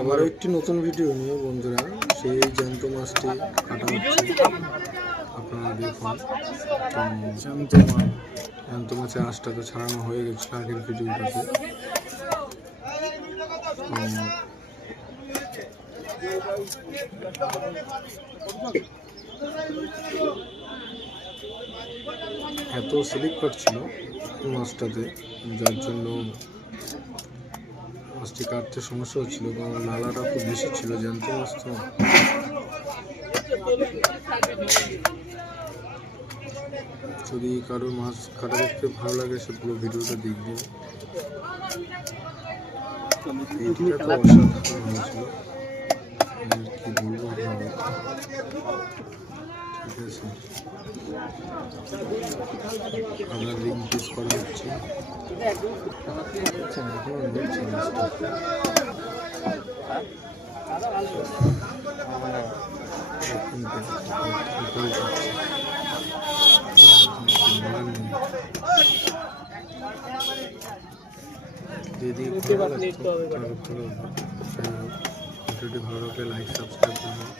আবার একটি নতুন ভিডিও নিয়ে বন্ধুরা, সেই জ্যান্ত মাছটি কাটা হচ্ছে, আপনারা দেখুন। তো জ্যান্ত মাছের আঁশটা তো ছাড়ানো হয়ে গেছিল আগের ভিডিওটাতে। এত স্লিপ কাটছিল মাছটাতে, যার জন্য মাছটি কাটতে সমস্যা হচ্ছিল, কারণ নালাটা খুব বেশি ছিল, জ্যান্ত মাছ তো। যদি কারোর মাছ কাটা দেখতে ভালো লাগে, সে পুরো ভিডিওটা দেখবেন। এইটা তো অসাধারণ হয়েছিল, কি বলবো আপনাদের। ঠিক আছে, আপনার লিঙ্ক পিস করা হচ্ছে, এখনো নড়ছে মাছটা। যদি ভালো লাগতো তাহলে ভিডিওটি ভালো লাগলে লাইক সাবস্ক্রাইব করবেন।